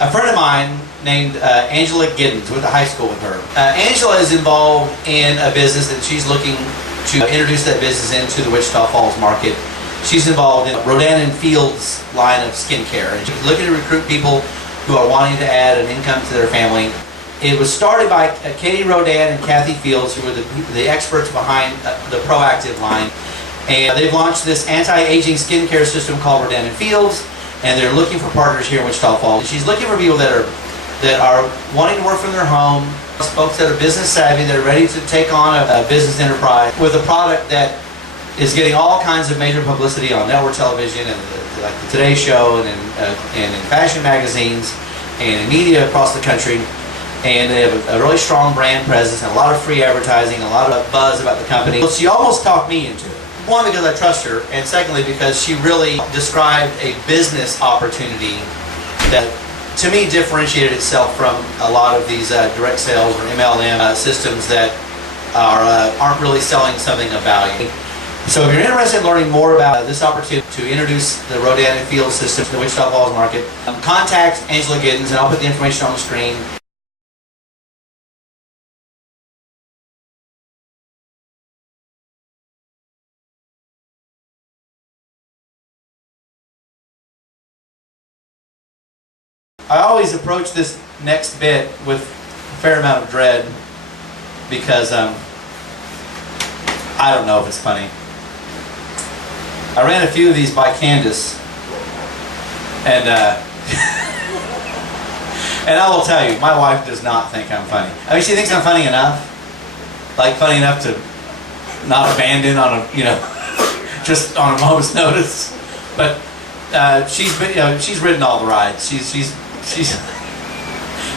a friend of mine named Angela Giddens, went to high school with her. Angela is involved in a business that she's looking to introduce that business into the Wichita Falls market. She's involved in Rodan and Fields line of skincare, and she's looking to recruit people who are wanting to add an income to their family. It was started by Katie Rodan and Kathy Fields, who were the experts behind the Proactive line. And they've launched this anti-aging skincare system called Rodan and Fields, and they're looking for partners here in Wichita Falls. She's looking for people that are wanting to work from their home, folks that are business savvy, that are ready to take on a business enterprise with a product that is getting all kinds of major publicity on network television and like the Today Show and in fashion magazines and in media across the country. And they have a really strong brand presence and a lot of free advertising, a lot of buzz about the company. Well, she almost talked me into it. One, because I trust her, and secondly, because she really described a business opportunity that, to me, differentiated itself from a lot of these direct sales or MLM systems that aren't really selling something of value. So if you're interested in learning more about this opportunity to introduce the Rodan and Fields system to the Wichita Falls market, contact Angela Giddens, and I'll put the information on the screen. I always approach this next bit with a fair amount of dread because I don't know if it's funny. I ran a few of these by Candace, and and I will tell you, my wife does not think I'm funny. I mean, she thinks I'm funny enough, like funny enough to not abandon on a, just on a moment's notice. But she's ridden all the rides. She's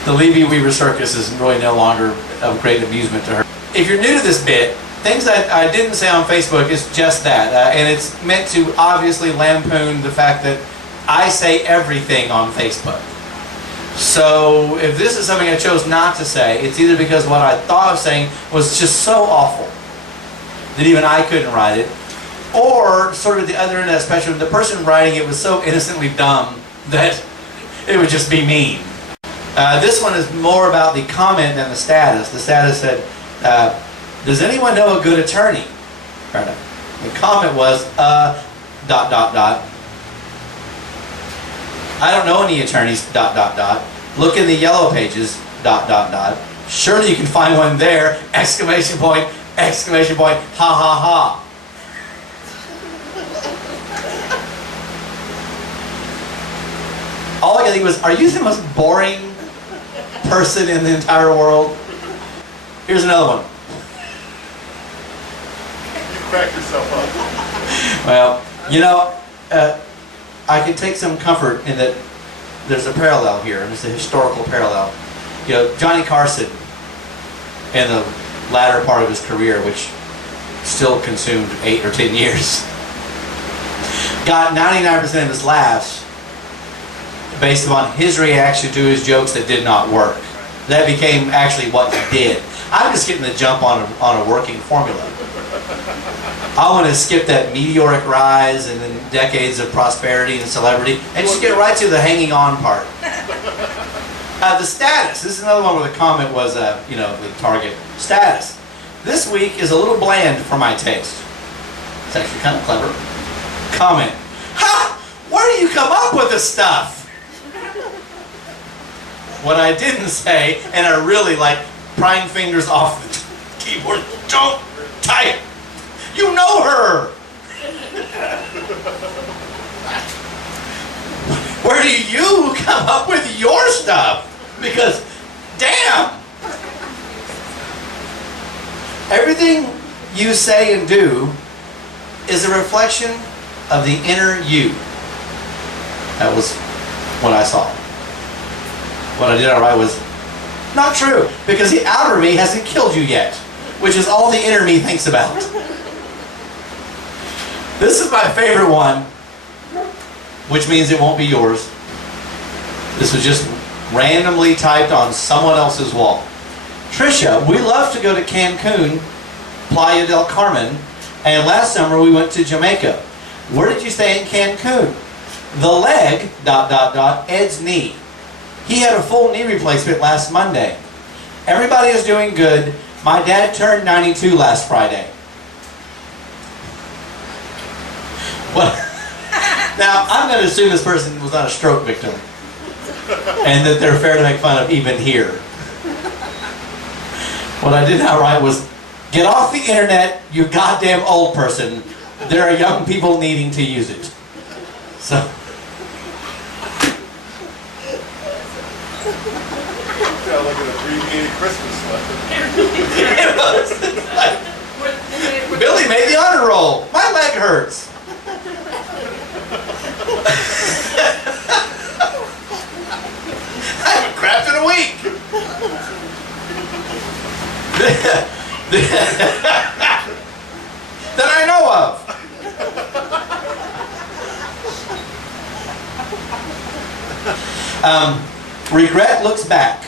the Levy Weaver Circus is really no longer of great amusement to her. If you're new to this bit, things that I didn't say on Facebook is just that, and it's meant to obviously lampoon the fact that I say everything on Facebook. So if this is something I chose not to say, it's either because what I thought of saying was just so awful that even I couldn't write it, or sort of the other end of that spectrum, the person writing it was so innocently dumb that it would just be mean. This one is more about the comment than the status. The status said, does anyone know a good attorney? The comment was, ... I don't know any attorneys, ... Look in the yellow pages, ... Surely you can find one there, ! Ha ha ha. All I could think was, are you the most boring person in the entire world? Here's another one. You cracked yourself up. Well, I can take some comfort in that there's a parallel here, and there's a historical parallel. Johnny Carson, in the latter part of his career, which still consumed 8 or 10 years, got 99% of his laughs based upon his reaction to his jokes that did not work. That became actually what he did. I'm just getting the jump on a working formula. I want to skip that meteoric rise and then decades of prosperity and celebrity and just get right to the hanging on part. The status. This is another one where the comment was, the target. Status. This week is a little bland for my taste. It's actually kind of clever. Comment. Ha! Where do you come up with this stuff? What I didn't say, and I really like prying fingers off the keyboard. Don't type. You know her. Where do you come up with your stuff? Because, damn. Everything you say and do is a reflection of the inner you. That was what I saw. What I did all right was not true, because the outer me hasn't killed you yet, which is all the inner me thinks about. This is my favorite one, which means it won't be yours. This was just randomly typed on someone else's wall. Trisha, we love to go to Cancun, Playa del Carmen, and last summer we went to Jamaica. Where did you stay in Cancun? The leg, ... Ed's knee. He had a full knee replacement last Monday. Everybody is doing good. My dad turned 92 last Friday. What? Now, I'm going to assume this person was not a stroke victim. And that they're fair to make fun of even here. What I did not write was, get off the internet, you goddamn old person. There are young people needing to use it. So. Sound like an abbreviated Christmas lesson. Billy made the honor roll. My leg hurts. I haven't crapped in a week. That I know of. Regret looks back.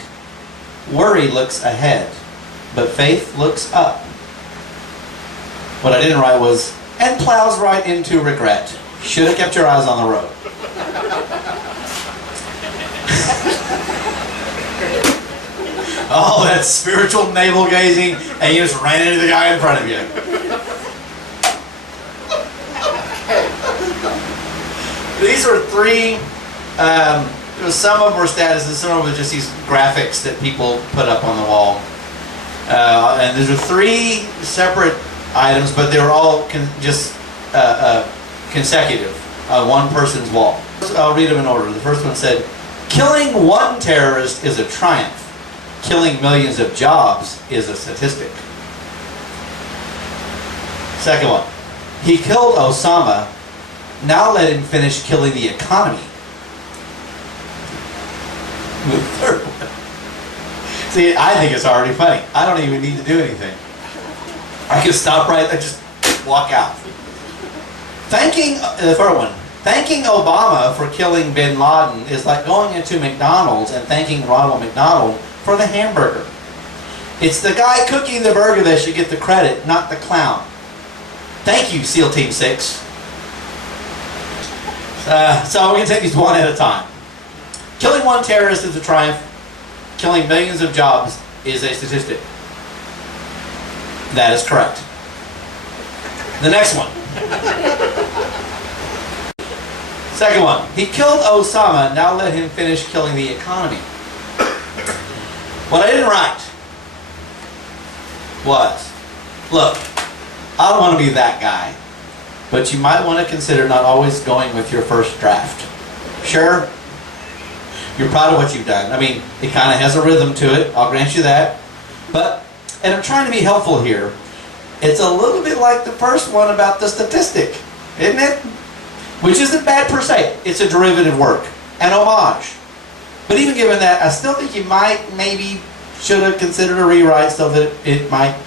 Worry looks ahead. But faith looks up. What I didn't write was, and plows right into regret. Should have kept your eyes on the road. Oh, that spiritual navel gazing, and you just ran into the guy in front of you. These are three, some of them were statuses, some of them were just these graphics that people put up on the wall. And these are three separate items, but they were all consecutive on one person's wall. I'll read them in order. The first one said, killing one terrorist is a triumph. Killing millions of jobs is a statistic. Second one, he killed Osama. Now let him finish killing the economy. The third one. See, I think it's already funny. I don't even need to do anything. I can stop right there, just walk out. The third one. Thanking Obama for killing bin Laden is like going into McDonald's and thanking Ronald McDonald for the hamburger. It's the guy cooking the burger that should get the credit, not the clown. Thank you, SEAL Team 6. So we're going to take these one at a time. Killing one terrorist is a triumph. Killing millions of jobs is a statistic. That is correct. The next one. Second one. He killed Osama. Now let him finish killing the economy. What I didn't write was, look, I don't want to be that guy, but you might want to consider not always going with your first draft. Sure, you're proud of what you've done. I mean, it kind of has a rhythm to it, I'll grant you that. But, and I'm trying to be helpful here, it's a little bit like the first one about the statistic, isn't it? Which isn't bad per se, it's a derivative work, an homage. But even given that, I still think you maybe should have considered a rewrite so that it might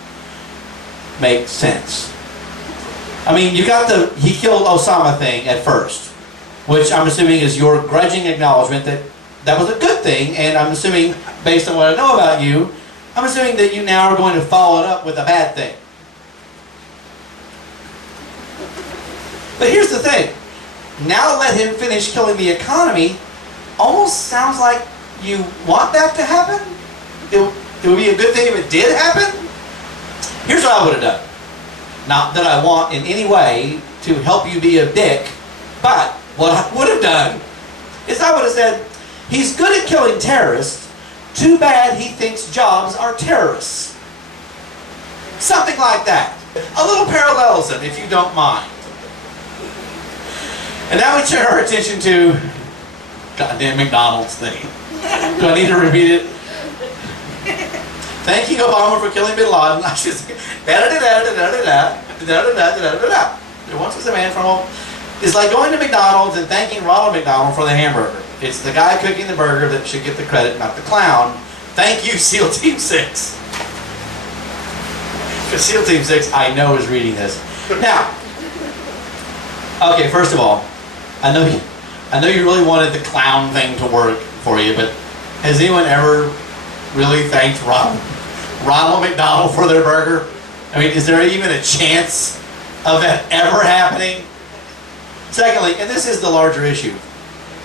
make sense. I mean, you got the he killed Osama thing at first, which I'm assuming is your grudging acknowledgement that that was a good thing, and I'm assuming, based on what I know about you, I'm assuming that you now are going to follow it up with a bad thing. But here's the thing. Now let him finish killing the economy almost sounds like you want that to happen. It would be a good thing if it did happen. Here's what I would have done. Not that I want in any way to help you be a dick, but what I would have done is I would have said, he's good at killing terrorists, too bad he thinks jobs are terrorists. Something like that. A little parallelism, if you don't mind. And now we turn our attention to goddamn McDonald's thing. Do I need to repeat it? Thanking Obama for killing bin Laden. I should say, there once was a man from, it's like going to McDonald's and thanking Ronald McDonald for the hamburger. It's the guy cooking the burger that should get the credit, not the clown. Thank you, SEAL Team 6. Because SEAL Team 6, I know, is reading this. Now, okay, first of all, I know you really wanted the clown thing to work for you, but has anyone ever really thanked Ronald McDonald for their burger? I mean, is there even a chance of that ever happening? Secondly, and this is the larger issue,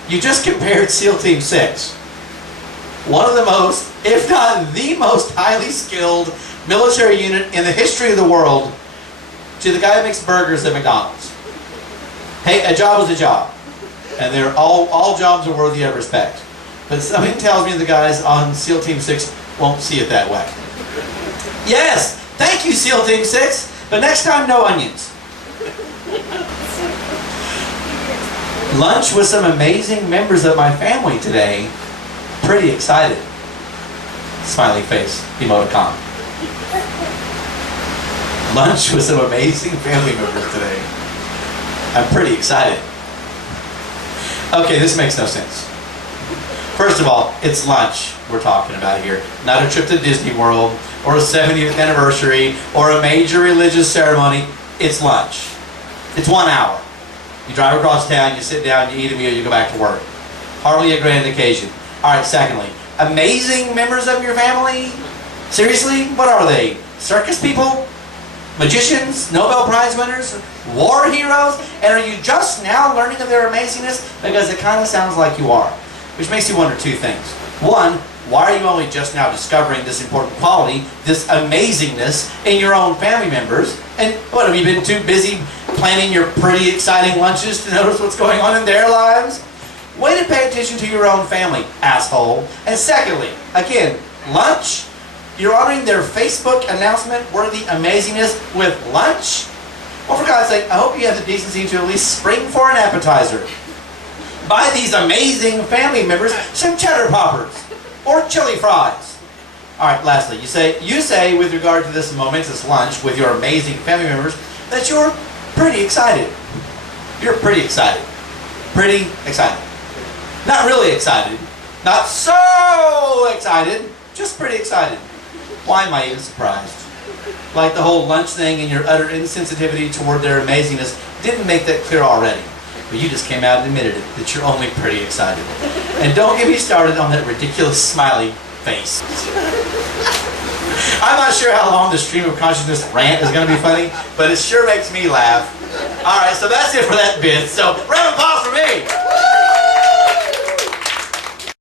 you just compared SEAL Team 6 one of the most, if not the most highly skilled military unit in the history of the world to the guy who makes burgers at McDonald's. Hey, a job is a job. And they're all jobs are worthy of respect. But something tells me the guys on SEAL Team 6 won't see it that way. Yes, thank you, SEAL Team 6, but next time, no onions. Lunch with some amazing members of my family today. Pretty excited. Smiley face, emoticon. Lunch with some amazing family members today. I'm pretty excited. Okay, this makes no sense. First of all, it's lunch we're talking about here. Not a trip to Disney World, or a 70th anniversary, or a major religious ceremony. It's lunch. It's 1 hour. You drive across town, you sit down, you eat a meal, you go back to work. Hardly a grand occasion. All right, secondly, amazing members of your family? Seriously? What are they? Circus people? Magicians? Nobel Prize winners? War heroes? And are you just now learning of their amazingness? Because it kind of sounds like you are. Which makes you wonder two things. One, why are you only just now discovering this important quality, this amazingness in your own family members? And what, have you been too busy planning your pretty exciting lunches to notice what's going on in their lives? Way to pay attention to your own family, asshole. And secondly, again, lunch? You're honoring their Facebook announcement worthy amazingness with lunch? Well, for God's sake, I hope you have the decency to at least spring for an appetizer. Buy these amazing family members some cheddar poppers or chili fries. All right, lastly, you say with regard to this momentous lunch with your amazing family members that you're pretty excited. You're pretty excited. Pretty excited. Not really excited. Not so excited. Just pretty excited. Why am I even surprised? Like the whole lunch thing and your utter insensitivity toward their amazingness didn't make that clear already. But you just came out and admitted it, that you're only pretty excited. And don't get me started on that ridiculous smiley face. I'm not sure how long the stream of consciousness rant is going to be funny, but it sure makes me laugh. All right, so that's it for that bit. So round of applause for me.